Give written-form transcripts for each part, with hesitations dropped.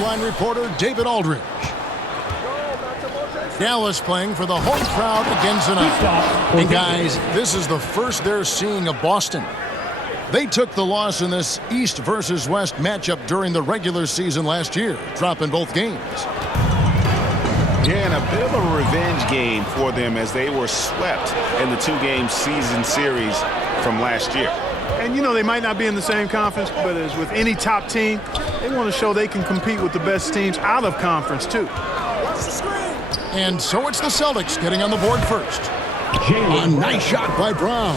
sideline reporter David Aldridge. Dallas playing for the home crowd again tonight. And guys, this is the first they're seeing of Boston. They took the loss in this East versus West matchup during the regular season last year, dropping both games. Yeah, and a bit of a revenge game for them as they were swept in the two-game season series from last year. And, you know, they might not be in the same conference, but as with any top team, they want to show they can compete with the best teams out of conference, too. And so it's the Celtics getting on the board first. A nice shot by Brown.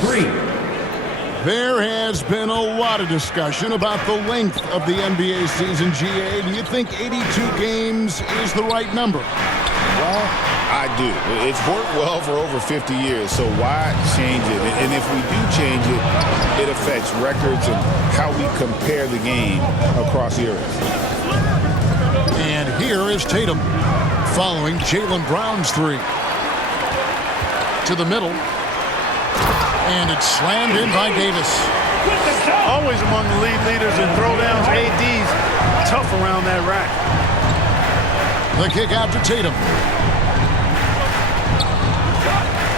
There has been a lot of discussion about the length of the NBA season, GA. Do you think 82 games is the right number? Well, I do. It's worked well for over 50 years, so why change it? And if we do change it, it affects records and how we compare the game across eras. And here is Tatum following Jaylen Brown's three. To the middle. And it's slammed in by Davis. Always among the league leaders in throwdowns. AD's tough around that rack. The kick out to Tatum.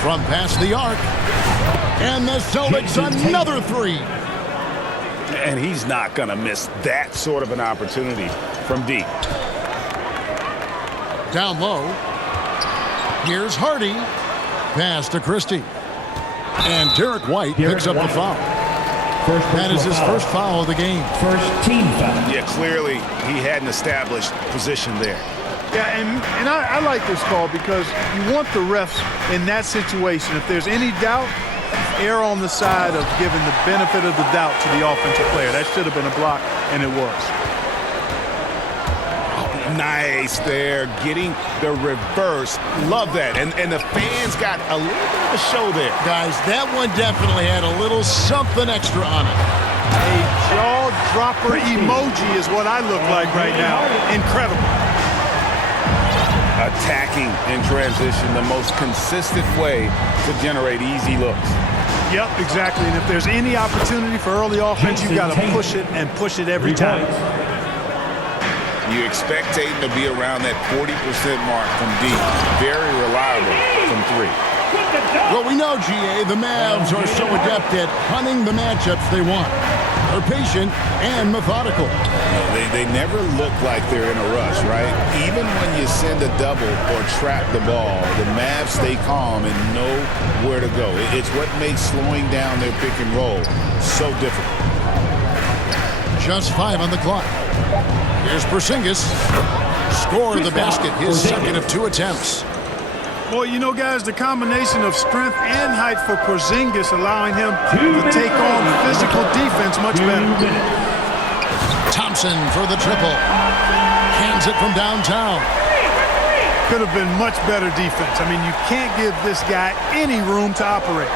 From past the arc. And the Celtics another three. And he's not going to miss that sort of an opportunity from deep. Down low. Here's Hardy. Pass to Christie. And Derek White picks up the foul. That is his first foul of the game. First team foul. Yeah, clearly he had an established position there. Yeah, and I like this call because you want the refs in that situation. If there's any doubt, err on the side of giving the benefit of the doubt to the offensive player. That should have been a block, and it was. Nice there, getting the reverse. Love that. And the fans got a little bit of a show there. Guys, that one definitely had a little something extra on it. A jaw-dropper emoji is what I look like right now. Incredible. Attacking in transition, the most consistent way to generate easy looks. Yep, exactly. And if there's any opportunity for early offense, you've got to push it and push it every time. You expect Tatum to be around that 40% mark from deep. Very reliable from three. Well, we know, GA, the Mavs are so adept at hunting the matchups they want. They're patient and methodical. They never look like they're in a rush, right? Even when you send a double or trap the ball, the Mavs stay calm and know where to go. It's what makes slowing down their pick and roll so difficult. Just 5 on the clock. Here's Porzingis. Score the basket, his second of 2 attempts. Boy, you know, guys, the combination of strength and height for Porzingis allowing him to take on physical defense much better. Thompson for the triple. Hands it from downtown. Could have been much better defense. I mean, you can't give this guy any room to operate.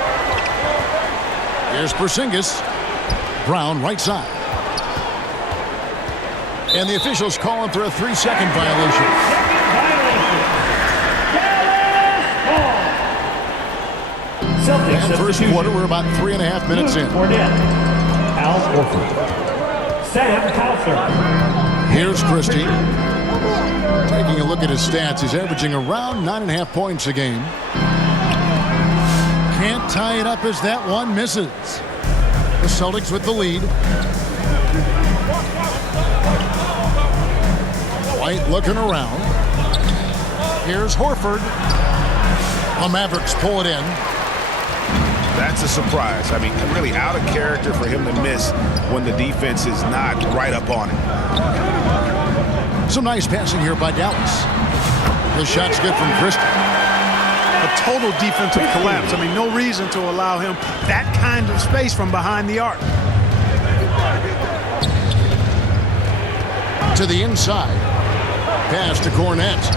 Here's Porzingis. Brown right side. And the officials calling for a 3-second violation. And first quarter, we're about 3.5 minutes in. Al Horford. Sam Hauser. Here's Christie. Taking a look at his stats, he's averaging around 9.5 points a game. Can't tie it up as that one misses. The Celtics with the lead. White looking around. Here's Horford. The Mavericks pull it in. That's a surprise. I mean, really out of character for him to miss when the defense is not right up on it. Some nice passing here by Dallas. The shot's good from Christie. A total defensive collapse. I mean, no reason to allow him that kind of space from behind the arc. To the inside. Pass to Cornette.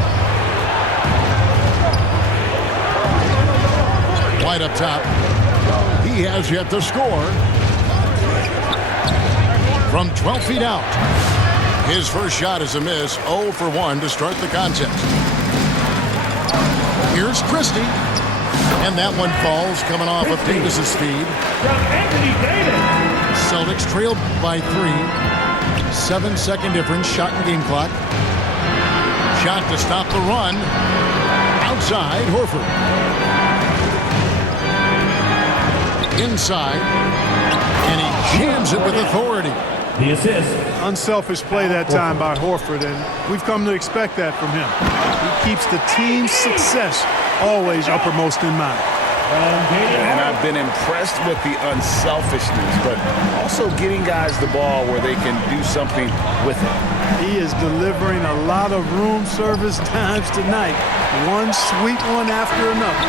White up top. He has yet to score. From 12 feet out. His first shot is a miss. 0 for 1 to start the contest. Here's Christie. And that one falls coming off of Davis's feed. From Anthony Davis. Celtics trailed by 3. 7-second difference, shot and game clock. Shot to stop the run. Outside, Horford. Inside. And he jams it with authority. The assist. Unselfish play that time by Horford, and we've come to expect that from him. He keeps the team's success always uppermost in mind. And I've been impressed with the unselfishness, but also getting guys the ball where they can do something with it. He is delivering a lot of room service times tonight. One sweet one after another.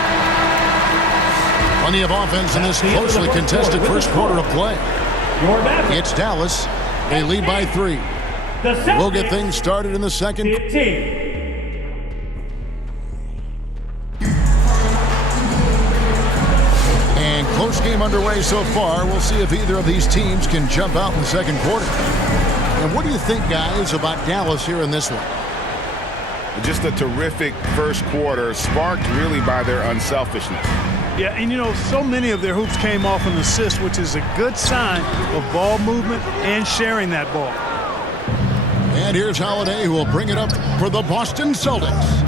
Plenty of offense in this closely contested first quarter of play. It's Dallas. They lead by 3. We'll get things started in the second. 15. And close game underway so far. We'll see if either of these teams can jump out in the second quarter. And what do you think, guys, about Dallas here in this one? Just a terrific first quarter, sparked really by their unselfishness. Yeah, and you know, so many of their hoops came off an assist, which is a good sign of ball movement and sharing that ball. And here's Holiday, who will bring it up for the Boston Celtics.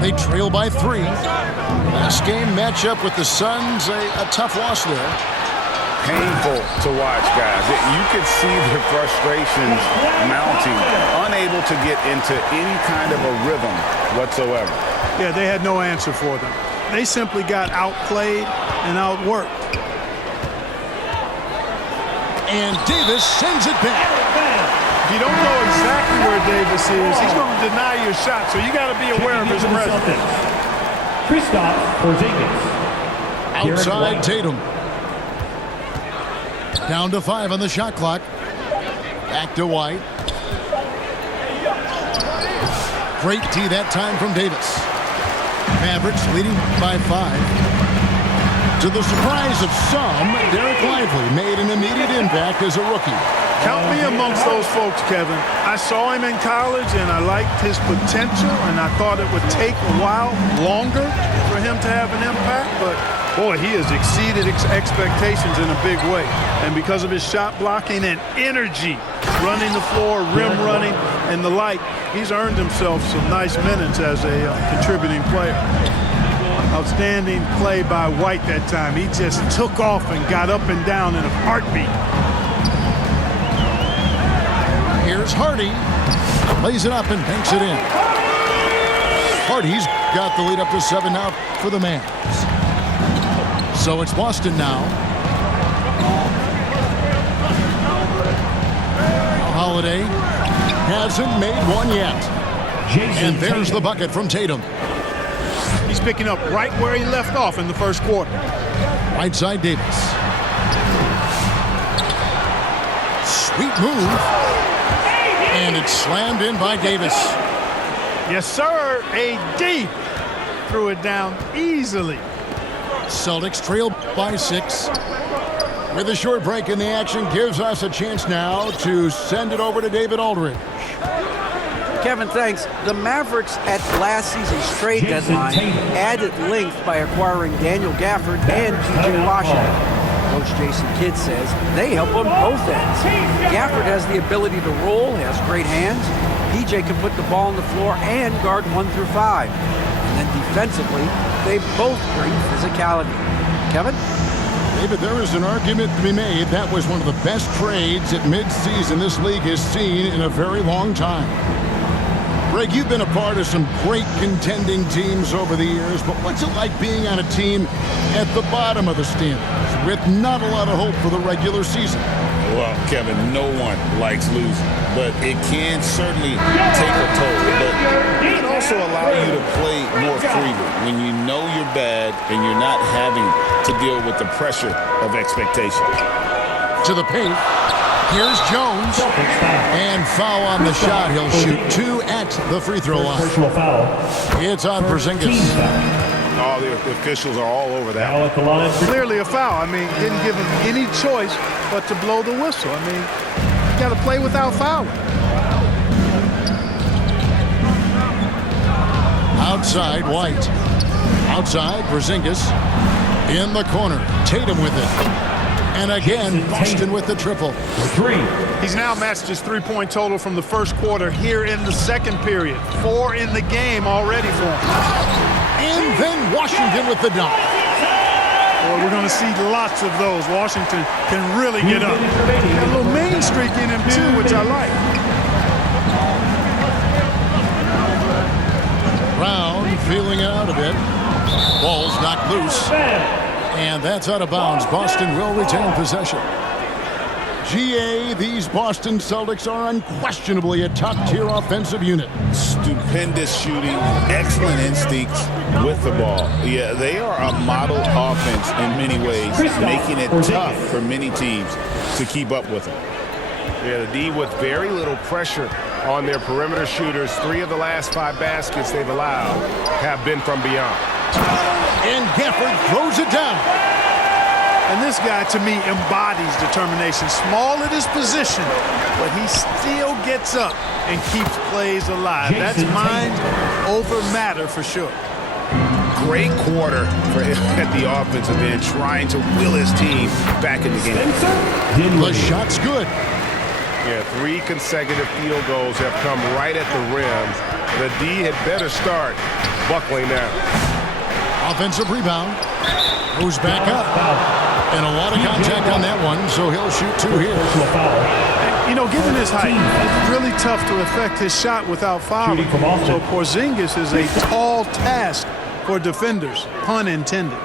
They trail by 3. Last game matchup with the Suns, a tough loss there. Painful to watch, guys. You could see their frustrations mounting, unable to get into any kind of a rhythm whatsoever. Yeah, they had no answer for them. They simply got outplayed and outworked. And Davis sends it back. If you don't know exactly where Davis is, he's going to deny your shot, so you got to be aware of his presence. Kristaps Porzingis. Outside Tatum. Down to 5 on the shot clock. Back to White. Great tee that time from Davis. Mavericks leading by 5. To the surprise of some, Derek Lively made an immediate impact as a rookie. Count me amongst those folks, Kevin. I saw him in college, and I liked his potential, and I thought it would take a while longer for him to have an impact, but boy, he has exceeded expectations in a big way. And because of his shot blocking and energy, running the floor, rim running, and the like, he's earned himself some nice minutes as a contributing player. Outstanding play by White that time. He just took off and got up and down in a heartbeat. Here's Hardy. Lays it up and banks it in. Hardy's got the lead up to 7 now for the Mavs. So it's Boston now. Holiday hasn't made one yet. And there's the bucket from Tatum. He's picking up right where he left off in the first quarter. Right side Davis. Sweet move. And it's slammed in by Davis. Yes, sir. AD threw it down easily. Celtics trail by 6. With a short break in the action, gives us a chance now to send it over to David Aldridge. Kevin, thanks. The Mavericks at last season's trade deadline added length by acquiring Daniel Gafford and P.J. Washington. Coach Jason Kidd says they help on both ends. Gafford has the ability to roll, has great hands. P.J. can put the ball on the floor and guard 1 through 5. And then defensively, they both bring physicality. Kevin? David, there is an argument to be made. That was one of the best trades at midseason this league has seen in a very long time. Greg, you've been a part of some great contending teams over the years, but what's it like being on a team at the bottom of the standings with not a lot of hope for the regular season? Well, Kevin, no one likes losing, but it can certainly take a toll. But it can also allow you to play more freely when you know you're bad and you're not having to deal with the pressure of expectation. To the paint. Here's Jones. And foul on the shot. He'll shoot 2 at the free throw line. Personal foul. It's on Porzingis. Oh, the officials are all over that. Foul at the line. Clearly a foul. I mean, didn't give him any choice but to blow the whistle. I mean, you got to play without fouling. Outside, White. Outside, Porzingis. In the corner. Tatum with it. And again, Boston with the triple. 3. He's now matched his three-point total from the first quarter here in the second period. 4 in the game already for him. And then Washington with the dunk. Well, we're going to see lots of those. Washington can really get up. Got a little main streak in him, too, which I like. Brown feeling it out a bit. Ball's knocked loose. And that's out of bounds. Boston will retain possession. GA, these Boston Celtics are unquestionably a top-tier offensive unit. Stupendous shooting, excellent instincts with the ball. Yeah, they are a model offense in many ways, making it tough for many teams to keep up with them. Yeah, the D with very little pressure on their perimeter shooters. 3 of the last 5 baskets they've allowed have been from beyond. And Gafford throws it down. And this guy, to me, embodies determination. Small at his position, but he still gets up and keeps plays alive. That's mind over matter for sure. Great quarter for him at the offensive end, trying to will his team back in the game. The shot's good. Yeah, 3 consecutive field goals have come right at the rim. The D had better start buckling down. Offensive rebound. Moves back up. And a lot of contact on that one, so he'll shoot 2 here. You know, given his height, it's really tough to affect his shot without fouling. So Porzingis is a tall task for defenders, pun intended.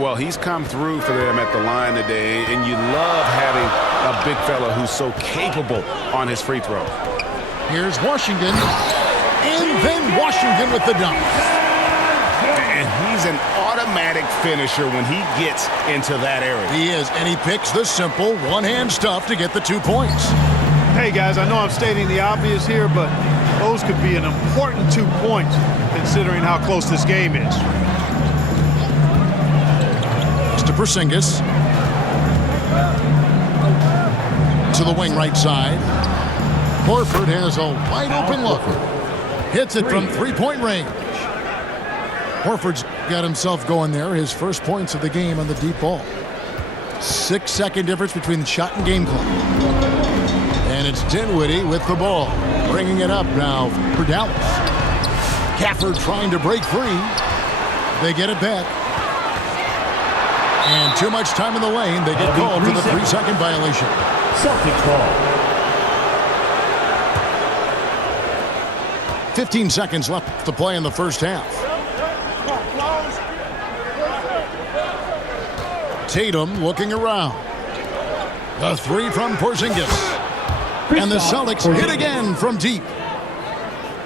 Well, he's come through for them at the line today, and you love having a big fella who's so capable on his free throws. Here's Washington. And then Washington with the dunk. And he's an automatic finisher when he gets into that area. He is, and he picks the simple one-hand stuff to get the 2 points. Hey, guys, I know I'm stating the obvious here, but those could be an important 2 points considering how close this game is. To Porzingis. To the wing right side. Horford has a wide-open look. Hits it from three-point range. Horford's got himself going there. His first points of the game on the deep ball. 6-second difference between the shot and game clock. And it's Dinwiddie with the ball. Bringing it up now for Dallas. Gafford trying to break free. They get it back. And too much time in the lane. They get called for the 3-second violation. Celtics ball. 15 seconds left to play in the first half. Tatum looking around. The 3 from Porzingis. And the Celtics hit again from deep.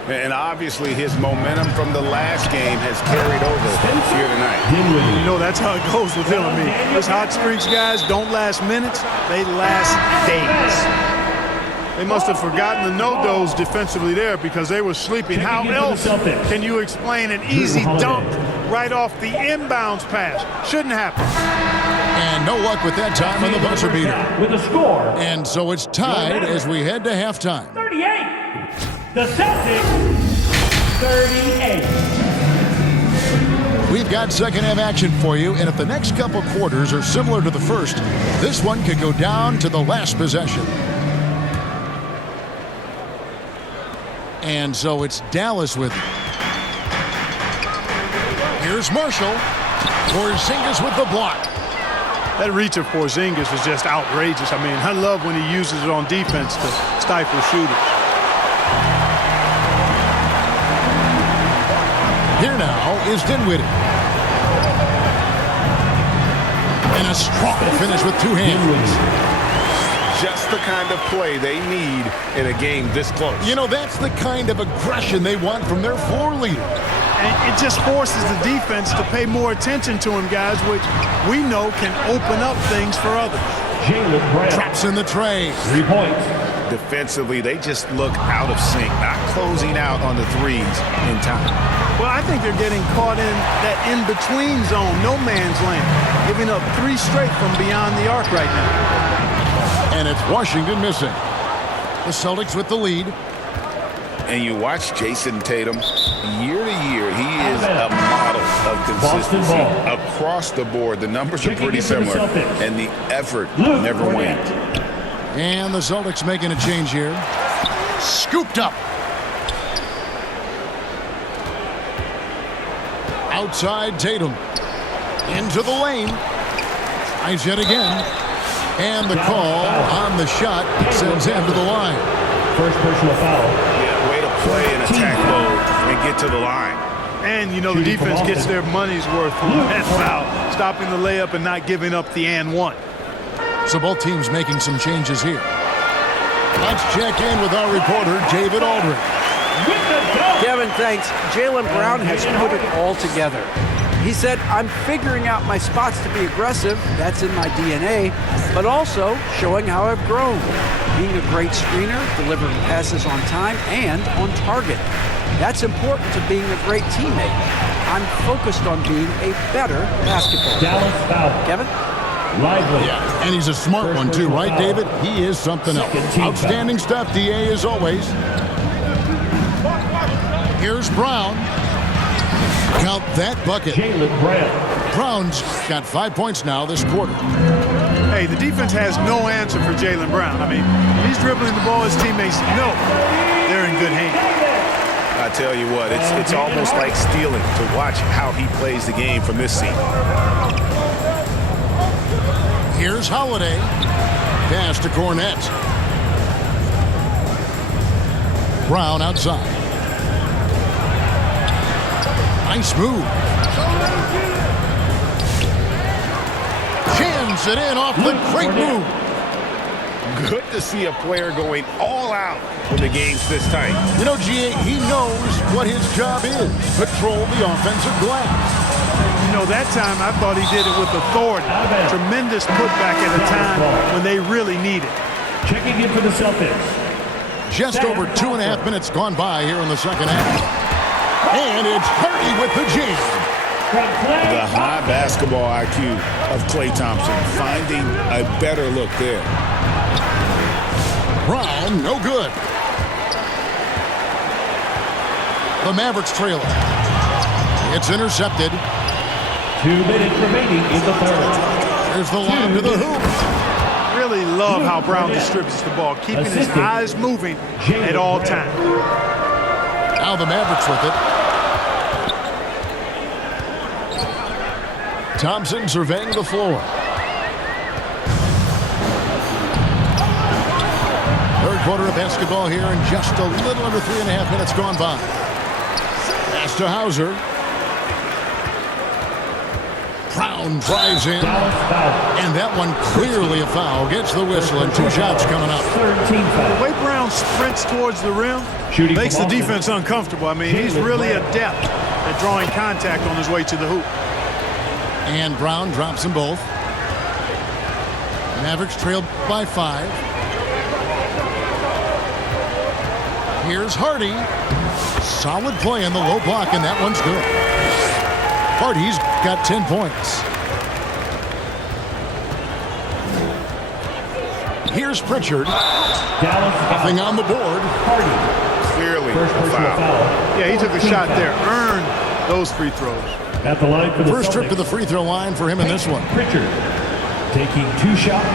And obviously his momentum from the last game has carried over here tonight. You know, that's how it goes with him. I mean, those hot streaks, guys, don't last minutes. They last days. They must have forgotten the no-dos defensively there because they were sleeping. How else can you explain an easy dunk right off the inbounds pass? Shouldn't happen. And no luck with that time on the buzzer beater. With a score. And so it's tied as we head to halftime. 38. The Celtics, 38. We've got second half action for you, and if the next couple quarters are similar to the first, this one could go down to the last possession. And so it's Dallas with it. Here's Marshall. Porzingis with the block. That reach of Porzingis is just outrageous. I mean, I love when he uses it on defense to stifle shooters. Here now is Dinwiddie. And a strong finish with 2 hands. Just the kind of play they need in a game this close. You know, that's the kind of aggression they want from their floor leader. And it just forces the defense to pay more attention to him, guys, which we know can open up things for others. Jalen Brown. Traps in the tray. 3 points. Defensively, they just look out of sync, not closing out on the threes in time. Well, I think they're getting caught in that in-between zone, no man's land, giving up 3 straight from beyond the arc right now. And it's Washington missing. The Celtics with the lead. And you watch Jason Tatum, year to year, he is a model of consistency across the board. The numbers are pretty similar, and the effort never wanes. And the Celtics making a change here. Scooped up. Outside Tatum. Into the lane. Tries yet again. And the call on the shot sends him to the line. First personal foul. Yeah, way to play in attack mode and get to the line. And, you know, the defense gets their money's worth from that foul, stopping the layup and not giving up the and one. So both teams making some changes here. Let's check in with our reporter, David Aldridge. Kevin, thanks. Jaylen Brown has put it all together. He said, I'm figuring out my spots to be aggressive. That's in my DNA. But also showing how I've grown. Being a great screener, delivering passes on time and on target. That's important to being a great teammate. I'm focused on being a better basketball player. Dallas foul. Kevin? Lively. Yeah, and he's a smart one too, right, David? He is something else. Outstanding stuff, DA, as always. Here's Brown. Count that bucket. Jaylen Brown. Brown's got 5 points now this quarter. Hey, the defense has no answer for Jaylen Brown. I mean, when he's dribbling the ball, his teammates know they're in good hands. I tell you what, it's almost like stealing to watch how he plays the game from this seat. Here's Holiday. Pass to Cornette. Brown outside. Nice move. Jams it in off the great move. Good to see a player going all out when the game's this tight. You know, GA, he knows what his job is. Patrol the offensive glass. You know, that time I thought he did it with authority. Tremendous putback at a time when they really need it. Checking in for the Celtics. Just over 2.5 minutes gone by here in the second half. And it's Hardy with the jam. The high basketball IQ of Klay Thompson, finding a better look there. Brown, no good. The Mavericks trail it. It's intercepted. 2 minutes remaining in the third. There's the lob to the hoop. Really love how Brown distributes the ball, keeping his eyes moving at all times. Now the Mavericks with it. Thompson surveying the floor. Third quarter of basketball here, and just a little under 3.5 minutes gone by. Pass to Hauser. Brown drives in. And that one clearly a foul. Gets the whistle, and 2 shots coming up. 13 foul. The way Brown sprints towards the rim makes the defense uncomfortable. I mean, he's really adept at drawing contact on his way to the hoop. And Brown drops them both. Mavericks trailed by 5. Here's Hardy. Solid play in the low block, and that one's good. Hardy's got 10 points. Here's Pritchard. Nothing on the board. Hardy. Clearly First a personal foul. foul. Yeah, he took a shot there. Earned those free throws. At the line for the First trip to the Celtics. free throw line for him in this one. Pritchard taking 2 shots.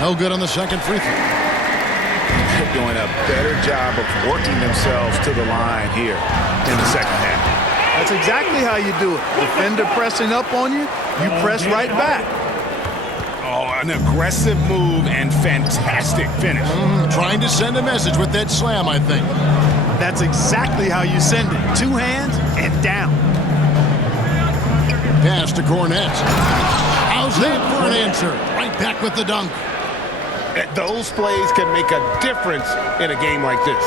No good on the second free throw. They're doing a better job of working themselves to the line here in the second half. That's exactly how you do it. Defender pressing up on you, you press right back. Oh, an aggressive move and fantastic finish. Trying to send a message with that slam, I think. That's exactly how you send it. 2 hands and down. Pass to Cornette. How's that for an answer? Right back with the dunk. Those plays can make a difference in a game like this.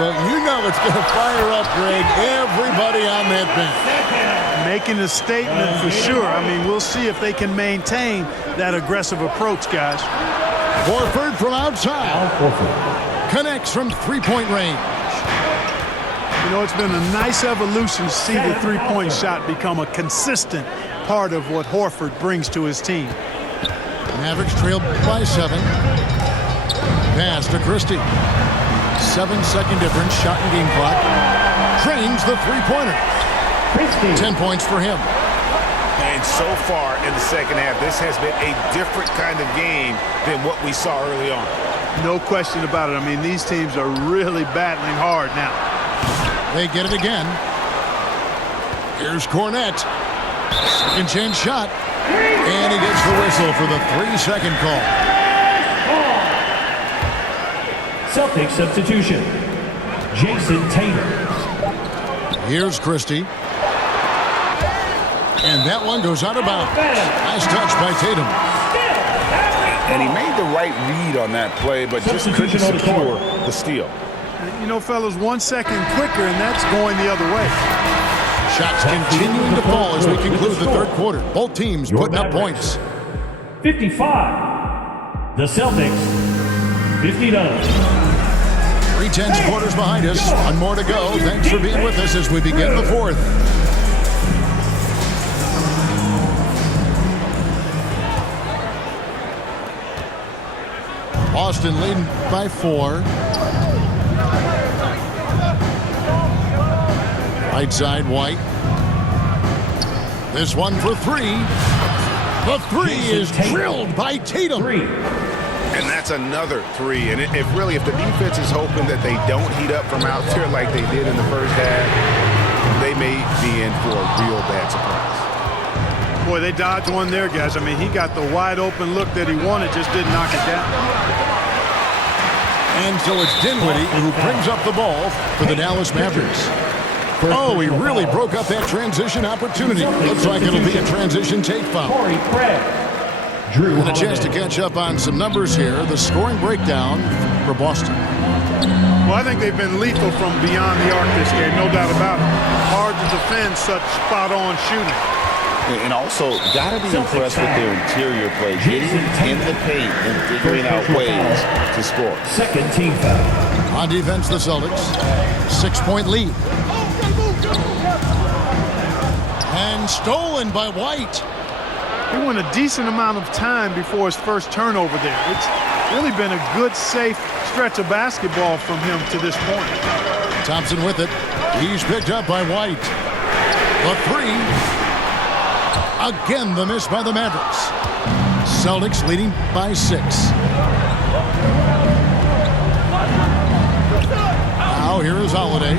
Well, you know it's going to fire up, Greg, everybody on that bench. Making a statement for sure. I mean, we'll see if they can maintain that aggressive approach, guys. Horford from outside. Al Horford. Connects from three-point range. You know, it's been a nice evolution to see the three-point shot become a consistent part of what Horford brings to his team. Mavericks trailed by 7. Pass to Christie. 7-second difference, shot and game clock. Trains the three-pointer. 10 points for him. And so far in the second half, this has been a different kind of game than what we saw early on. No question about it. I mean, these teams are really battling hard now. They get it again. Here's Cornette. Second chance shot. And he gets the whistle for the 3-second call. Celtics substitution. Jason Tatum. Here's Christie. And that one goes out of bounds. Nice touch by Tatum. And he made the right read on that play, but just couldn't secure the steal. You know, fellas, 1 second quicker, and that's going the other way. Shots continuing to fall as we conclude the third quarter. Both teams putting up points. 55. The Celtics. 59. 3/10 quarters behind us. One more to go. Thanks for being with us as we begin the fourth. Boston leading by 4. Right side, White. This one for 3. The 3 is drilled by Tatum. And that's another 3. And if the defense is hoping that they don't heat up from out there like they did in the first half, they may be in for a real bad surprise. Boy, they dodged one there, guys. I mean, he got the wide open look that he wanted, just didn't knock it down. And so it's Dinwiddie who brings up the ball for the Dallas Mavericks. Oh, he really broke up that transition opportunity. Looks like it'll be a transition take foul. And a chance to catch up on some numbers here. The scoring breakdown for Boston. Well, I think they've been lethal from beyond the arc this game, no doubt about it. Hard to defend such spot-on shooting. And also, got to be impressed with their interior play, getting in the paint and figuring out ways to score. Second team foul. On defense, the Celtics. 6-point lead. And stolen by White. He went a decent amount of time before his first turnover there. It's really been a good, safe stretch of basketball from him to this point. Thompson with it. He's picked up by White. The 3. Again, the miss by the Mavericks. Celtics leading by 6. Now here is Holiday.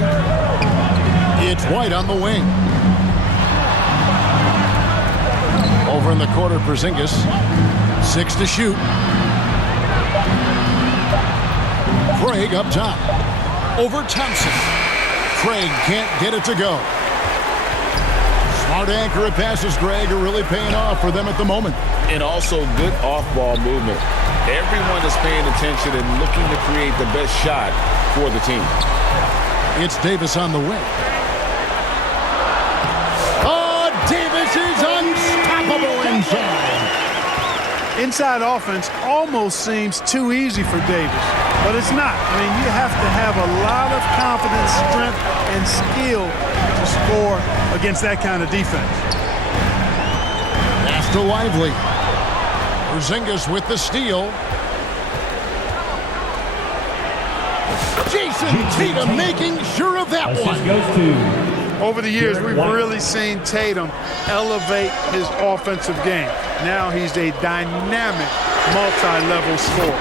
It's White on the wing. Over in the corner, Porzingis. 6 to shoot. Craig up top. Over Thompson. Craig can't get it to go. Smart accurate passes, Greg, are really paying off for them at the moment. And also good off-ball movement. Everyone is paying attention and looking to create the best shot for the team. It's Davis on the wing. Oh, Davis is unstoppable inside. Inside offense almost seems too easy for Davis, but it's not. I mean, you have to have a lot of confidence, strength, and skill to score against that kind of defense. Pass to Lively. Porzingis with the steal. Jason Tatum making sure of that one. Goes to over the years, we've really seen Tatum elevate his offensive game. Now he's a dynamic, multi-level scorer.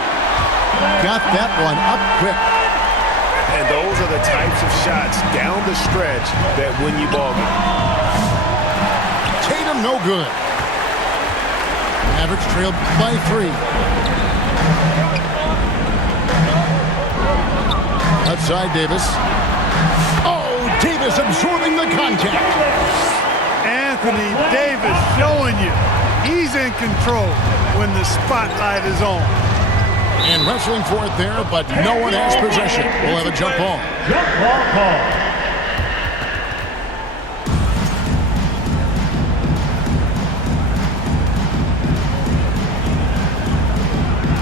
Got that one up quick. And those are the types of shots down the stretch that win you ball games. Tatum no good. Mavericks trailed by 3. Outside Davis. Oh, Davis absorbing the contact. Anthony Davis showing you he's in control when the spotlight is on. And wrestling for it there, but no one has possession. We'll have a jump ball. jump ball call.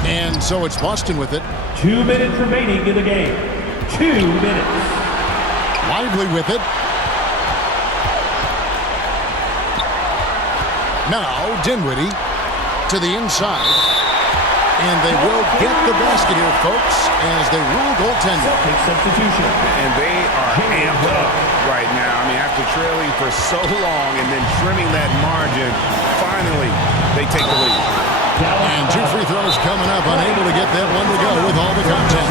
And so it's Boston with it. 2 minutes remaining in the game. 2 minutes. Lively with it. Now Dinwiddie to the inside. And they will get the basket here, folks, as they rule goaltending. Celtics substitution. And they are amped up right now. I mean, after trailing for so long and then trimming that margin, finally they take the lead. And 2 free throws coming up, unable to get that one to go with all the contact.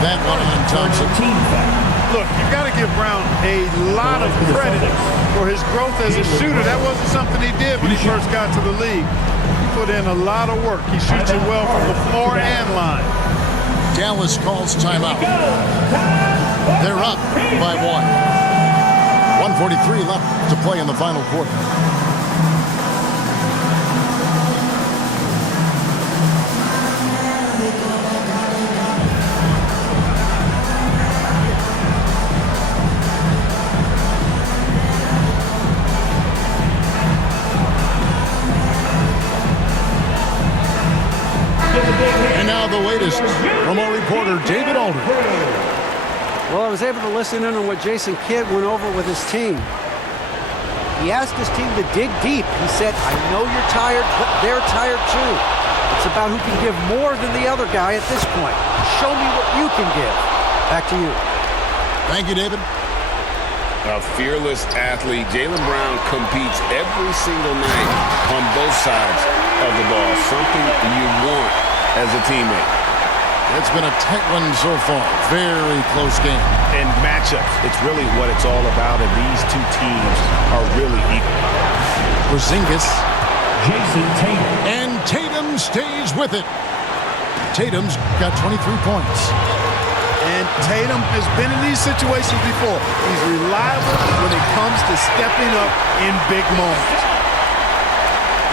That one on Thompson. Team foul. Look, you've got to give Brown a lot of credit for his growth as a shooter. That wasn't something he did when he first got to the league. He put in a lot of work. He shoots it well from the floor and line. Dallas calls timeout. They're up by 1. 1:43 left to play in the final quarter. And now the latest from our reporter, David Aldridge. Well, I was able to listen in on what Jason Kidd went over with his team. He asked his team to dig deep. He said, I know you're tired, but they're tired too. It's about who can give more than the other guy at this point. Show me what you can give. Back to you. Thank you, David. A fearless athlete. Jaylen Brown competes every single night on both sides of the ball. Something you want as a teammate. It's been a tight one so far. Very close game. And matchups, it's really what it's all about, and these two teams are really equal. Porzingis. Jason Tatum. And Tatum stays with it. Tatum's got 23 points. And Tatum has been in these situations before. He's reliable when it comes to stepping up in big moments.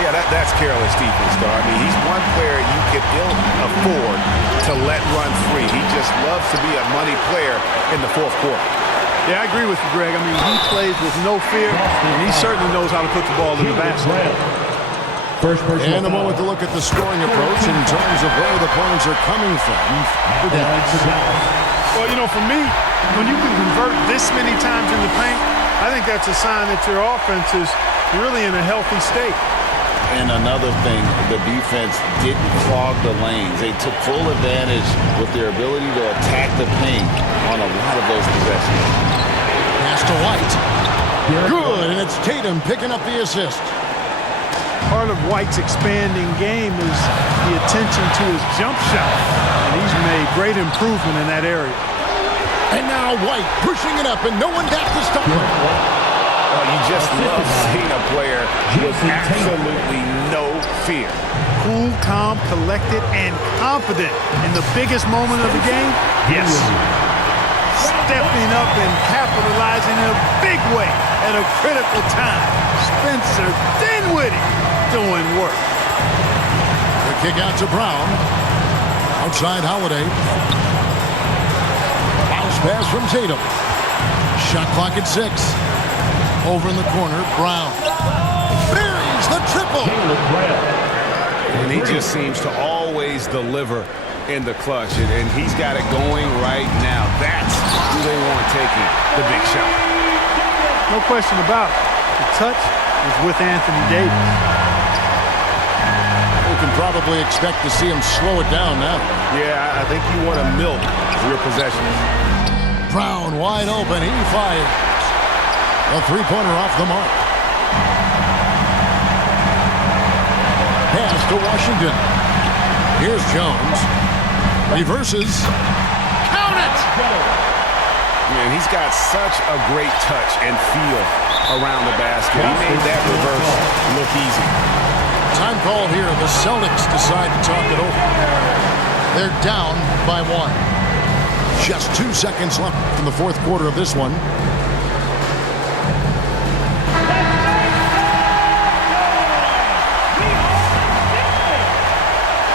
Yeah, that's careless defense, though. I mean, he's one player you can ill afford to let run free. He just loves to be a money player in the fourth quarter. Yeah, I agree with you, Greg. I mean, he plays with no fear, and he certainly knows how to put the ball in the basket. First person. And a moment to look at the scoring approach in terms of where the points are coming from. Well, you know, for me, when you can convert this many times in the paint, I think that's a sign that your offense is really in a healthy state. And another thing, the defense didn't clog the lanes. They took full advantage with their ability to attack the paint on a lot of those possessions. Pass to White. Good, and it's Tatum picking up the assist. Part of White's expanding game is the attention to his jump shot, and he's made great improvement in that area. And now White pushing it up, and no one got to stop him. Well, you just love seeing a player with absolutely no fear. Cool, calm, collected, and confident in the biggest moment of the game? Yes. Stepping up and capitalizing in a big way at a critical time. Spencer Dinwiddie doing work. The kick out to Brown. Outside Holiday. Bounce pass from Tatum. Shot clock at 6. Over in the corner, Brown. Buries the triple. And he just seems to always deliver in the clutch, and he's got it going right now. That's who they want taking the big shot. No question about it. The touch is with Anthony Davis. We can probably expect to see him slow it down now. Yeah, I think you want to milk your possessions. Brown wide open. He fires. A three-pointer off the mark. Pass to Washington. Here's Jones. Reverses. Count it! Man, he's got such a great touch and feel around the basket. He made that reverse look easy. Time called here. The Celtics decide to talk it over. They're down by 1. Just 2 seconds left in the fourth quarter of this one.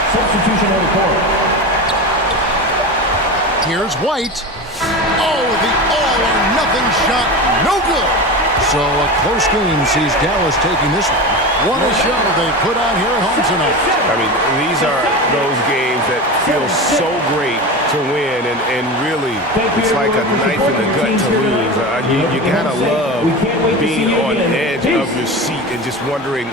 Substitution on the court. Here's White. Oh, the all-or-nothing shot. No good. So a close game sees Dallas taking this one. What a show they put on here at home tonight. I mean, these are those games that feel so great to win, and really, it's like a knife in the gut to lose. You gotta love being on edge of your seat and just wondering